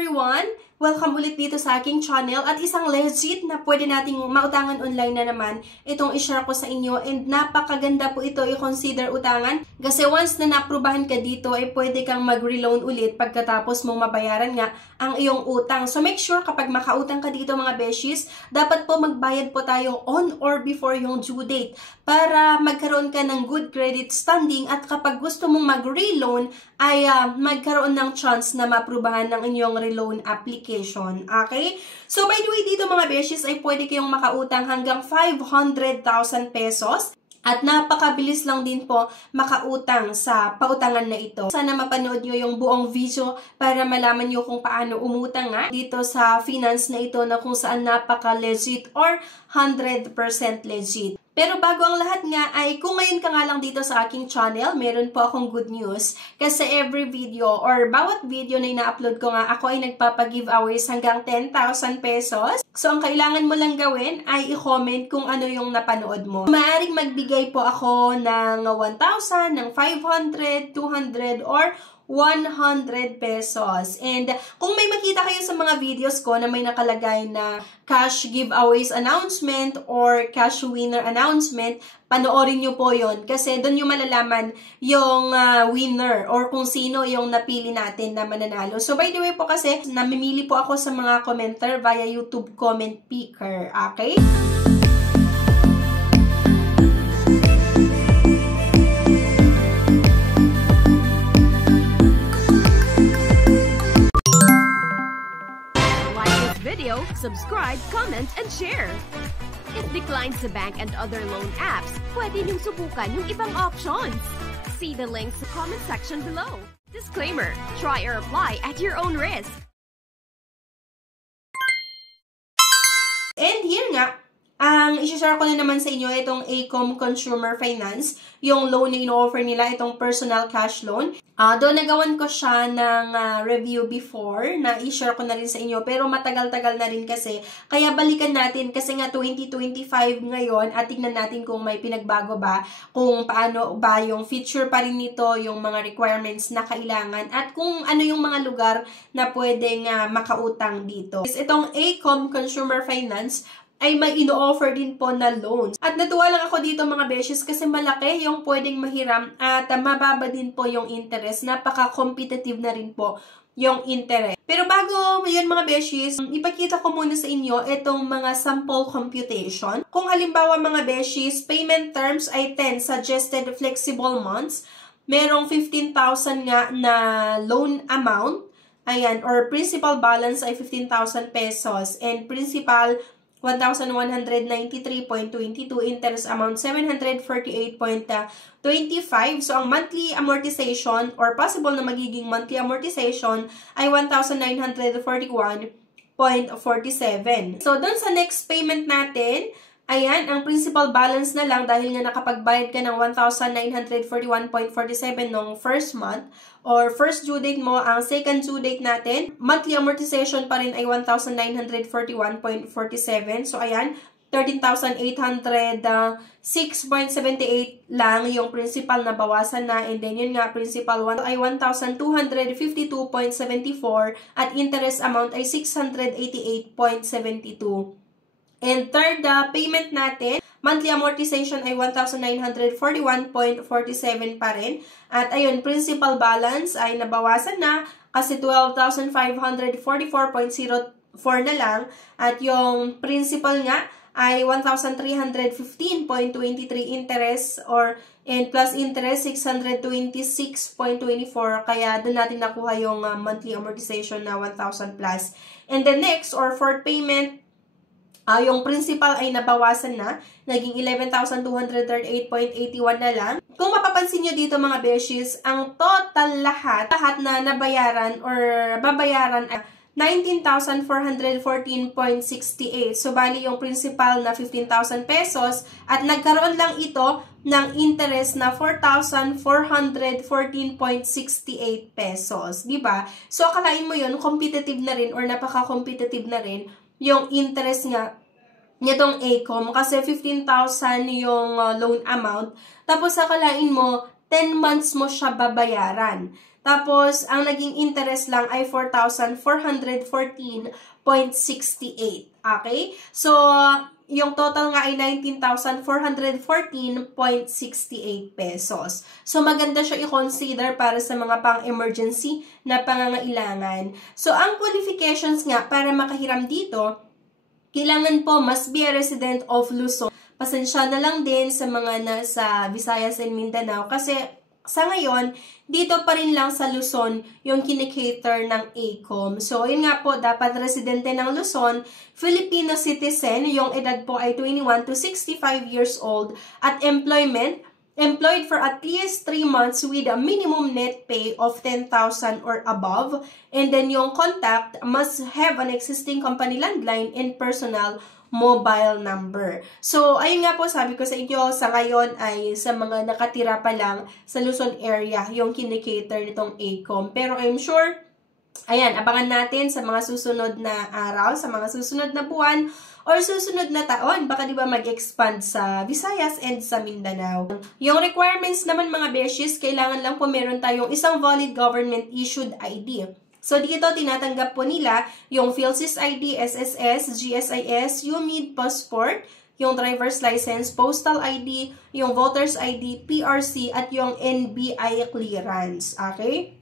everyone! Welcome ulit dito sa aking channel at isang legit na pwede nating mautangan online na naman itong i-share ko sa inyo and napakaganda po ito i-consider utangan kasi once na naaprubahan ka dito ay pwede kang mag-reloan ulit pagkatapos mong mabayaran nga ang iyong utang. So make sure kapag makautang ka dito mga beshies, dapat po magbayad po tayo on or before yung due date para magkaroon ka ng good credit standing at kapag gusto mong mag-reloan ay magkaroon ng chance na maaprubahan ng inyong reloan application. Okay? So, by the way, dito mga beshies ay pwede kayong makautang hanggang 500,000 pesos. At napakabilis lang din po makautang sa pautangan na ito. Sana mapanood nyo yung buong video para malaman nyo kung paano umutang nga dito sa finance na ito na kung saan napaka-legit or 100% legit. Pero bago ang lahat nga ay kung ngayon ka nga lang dito sa aking channel, meron po akong good news. Kasi every video or bawat video na ina-upload ko nga, ako ay nagpapag-giveaways hanggang 10,000 pesos. So ang kailangan mo lang gawin ay i-comment kung ano yung napanood mo. Maaaring magbigay po ako ng 1,000, ng 500, 200, or 100 pesos. And kung may makita kayo sa mga videos ko na may nakalagay na cash giveaways announcement or cash winner announcement, panoorin nyo po yon kasi doon nyo malalaman yung winner or kung sino yung napili natin na mananalo. So by the way po kasi, namimili po ako sa mga commenter via YouTube comment picker. Okay? Subscribe, comment, and share. If declined sa bank and other loan apps, pwede niyong subukan yung ibang options. See the links sa comment section below. Disclaimer, try or apply at your own risk. And here nga, ang isi-share ko na naman sa inyo itong Acom Consumer Finance, yung loan na ino-offer nila, itong personal cash loan. Doon nagawan ko siya ng review before na i-share ko na rin sa inyo pero matagal-tagal na rin kasi. Kaya balikan natin kasi nga 2025 ngayon at tignan natin kung may pinagbago ba, kung paano ba yung feature pa rin nito, yung mga requirements na kailangan at kung ano yung mga lugar na pwedeng makautang dito. Itong Acom Consumer Finance ay may ino-offer din po na loans. At natuwa lang ako dito mga beshes kasi malaki yung pwedeng mahiram at mababa din po yung interest. Napaka-competitive na rin po yung interest. Pero bago yun mga beshes, ipakita ko muna sa inyo itong mga sample computation. Kung halimbawa mga beshes, payment terms ay 10 suggested flexible months. Merong 15,000 nga na loan amount. Ayan, or principal balance ay 15,000 pesos. And principal 1,193.22, interest amount 748.25. So, ang monthly amortization or possible na magiging monthly amortization ay 1,941.47. So, dun sa next payment natin, ayan, ang principal balance na lang dahil nga nakapagbayad ka ng 1,941.47 nung first month or first due date mo, ang second due date natin, monthly amortization pa rin ay 1,941.47. So, ayan, 13,806.78 lang yung principal na bawasan na and then yun nga, principal ay 1,252.74 at interest amount ay 688.72. And third, payment natin, monthly amortization ay 1,941.47 pa rin. At ayun, principal balance ay nabawasan na kasi 12,544.04 na lang. At yung principal nga ay 1,315.23 interest and plus interest 626.24. Kaya doon natin nakuha yung monthly amortization na 1,000 plus. And the next or fourth payment, yung principal ay nabawasan na, naging 11,238.81 na lang. Kung mapapansin nyo dito mga beshies, ang total lahat na nabayaran or babayaran ay 19,414.68. So, bali yung principal na 15,000 pesos at nagkaroon lang ito ng interest na 4,414.68 pesos. Diba? So, akalain mo yun, competitive na rin or napaka-competitive na rin yung interest nga nitong Acom kasi 15,000 yung loan amount. Tapos akalain mo 10 months mo siya babayaran. Tapos, ang naging interest lang ay 4,414.68. Okay? So, yung total nga ay 19,414.68 pesos. So, maganda siya i-consider para sa mga pang-emergency na pangangailangan. So, ang qualifications nga para makahiram dito, kailangan po must be a resident of Luzon. Pasensya na lang din sa mga nasa Visayas and Mindanao kasi sa ngayon, dito pa rin lang sa Luzon yung kinikater ng ACOM. So, yun nga po, dapat residente ng Luzon, Filipino citizen, yung edad po ay 21 to 65 years old, at employed for at least 3 months with a minimum net pay of 10,000 or above, and then yung contact must have an existing company landline and personal mobile number. So, ayun nga po, sabi ko sa inyo, sa ngayon ay sa mga nakatira pa lang sa Luzon area, yung kinikater nitong ACOM. Pero I'm sure, ayan, abangan natin sa mga susunod na araw, sa mga susunod na buwan, or susunod na taon, baka di ba mag-expand sa Visayas and sa Mindanao. Yung requirements naman mga beshies, kailangan lang po meron tayong isang valid government-issued ID. So, dito, tinatanggap po nila yung PhilSys ID, SSS, GSIS, UMID, passport, yung driver's license, postal ID, yung voter's ID, PRC, at yung NBI clearance. Okay?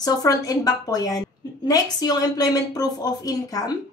So, front and back po yan. Next, yung employment proof of income,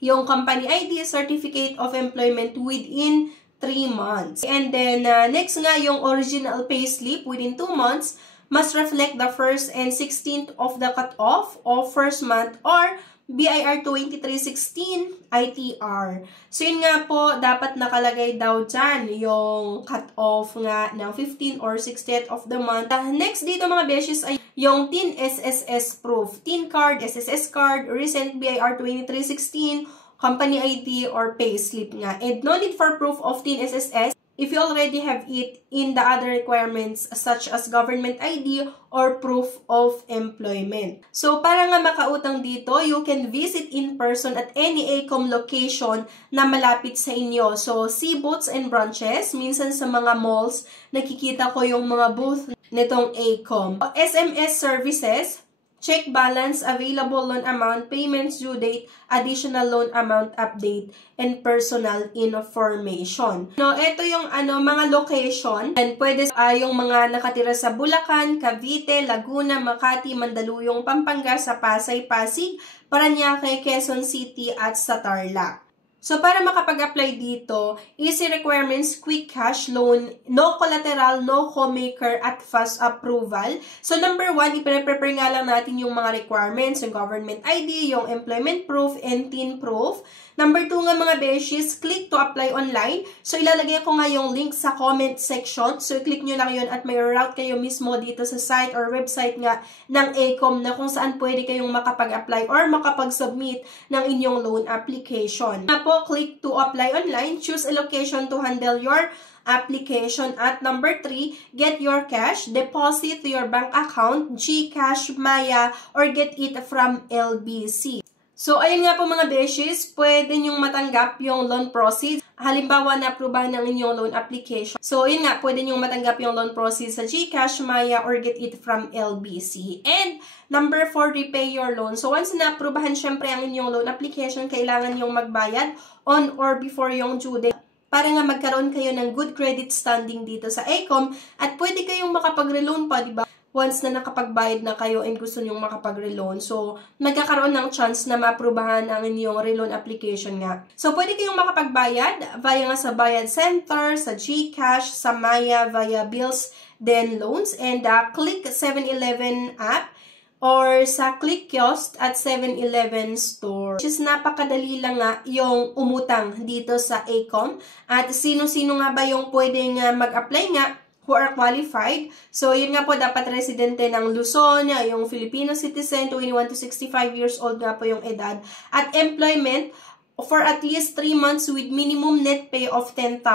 yung company ID, certificate of employment within 3 months. And then, next nga, yung original payslip within 2 months, must reflect the 1st and 16th of the cutoff of first month or BIR 2316 ITR. So, yun nga po, dapat nakalagay daw dyan yung cutoff nga ng 15 or 60th of the month. Next dito mga beshes ay yung TIN SSS proof. TIN card, SSS card, recent BIR 2316, company ID, or payslip nga. And no need for proof of TIN SSS if you already have it in the other requirements such as government ID or proof of employment. So, para nga makautang dito, you can visit in person at any ACOM location na malapit sa inyo. So, see booths and branches. Minsan sa mga malls, nakikita ko yung mga booth nitong ACOM. SMS services, check balance, available loan amount, payments due date, additional loan amount update, and personal information. No, ito yung mga location. And pwede yung mga nakatira sa Bulacan, Cavite, Laguna, Makati, Mandaluyong, Pampanga, sa Pasay, Pasig, Parañaque, Quezon City, at sa Tarlac. So, para makapag-apply dito, easy requirements, quick cash loan, no collateral, no co-maker, at fast approval. So, number 1, ipre-prepare nga lang natin yung mga requirements, yung government ID, yung employment proof, and TIN proof. Number 2 nga mga beshies, click to apply online. So, ilalagay ko nga yung link sa comment section. So, click nyo lang yun at may route kayo mismo dito sa site or website nga ng ACOM na kung saan pwede kayong makapag-apply or makapag-submit ng inyong loan application. Na po, click to apply online. Choose a location to handle your application. At number 3, get your cash, deposit to your bank account, GCash, Maya, or get it from LBC. So, ayun nga po mga beshies, pwede nyong matanggap yung loan proceeds. Halimbawa, na-aprobahan ng inyong loan application. So, ayun nga, pwede nyong matanggap yung loan proceeds sa GCash, Maya, or get it from LBC. And number 4, repay your loan. So, once na-aprobahan syempre ang inyong loan application, kailangan nyong magbayad on or before yung due date para nga magkaroon kayo ng good credit standing dito sa ACOM at pwede kayong makapag-reloan pa, diba? Once na nakapagbayad na kayo and gusto nyong makapag-reloan. So, magkakaroon ng chance na maaprubahan ang inyong reloan application nga. So, pwede kayong makapagbayad via nga sa Bayad Center, sa GCash, sa Maya, via Bills, then Loans, and click 7-Eleven app, or sa Click Kiosk at 7-Eleven store. Which is napakadali lang nga yung umutang dito sa ACOM. At sino-sino nga ba yung pwedeng mag-apply nga who are qualified. So, yun nga po, dapat residente ng Luzon, yung Filipino citizen, 21 to 65 years old nga po yung edad. At employment for at least 3 months with minimum net pay of 10,000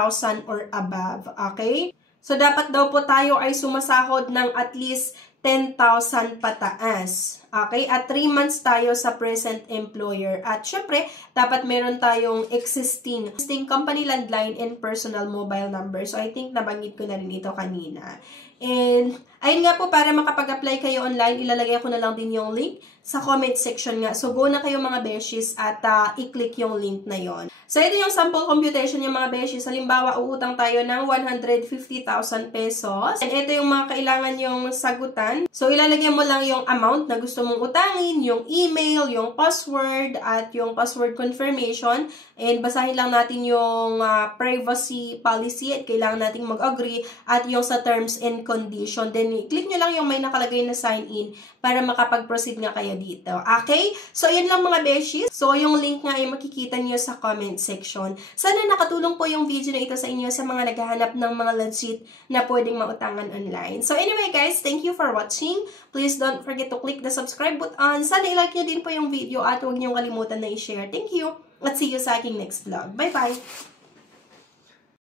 or above. Okay? So, dapat daw po tayo ay sumasahod ng at least 10,000 pataas. Okay? At 3 months tayo sa present employer. At syempre, dapat meron tayong existing company landline and personal mobile number. So, I think nabanggit ko na rin ito kanina. And, ayun nga po, para makapag-apply kayo online, ilalagay ko na lang din yung link sa comment section nga. So, go na kayo mga beshies at i-click yung link na yon. So, ito yung sample computation yung mga beshies. Halimbawa, uutang tayo ng 150,000 pesos. And ito yung mga kailangan yung sagutan. So, ilalagay mo lang yung amount na gusto mong utangin, yung email, yung password, at yung password confirmation. And basahin lang natin yung privacy policy at kailangan nating mag-agree at yung sa terms and condition. Then, click nyo lang yung may nakalagay na sign in para makapag-proceed nga kayo dito. Okay? So, yan lang mga beshies. So, yung link nga ay makikita nyo sa comment section. Sana nakatulong po yung video na ito sa inyo sa mga naghahanap ng mga legit na pwedeng mautangan online. So, anyway guys, thank you for watching. Please don't forget to click the subscribe button. Sana i-like nyo din po yung video at huwag nyo kalimutan na i-share. Thank you. At see you sa aking next vlog. Bye-bye!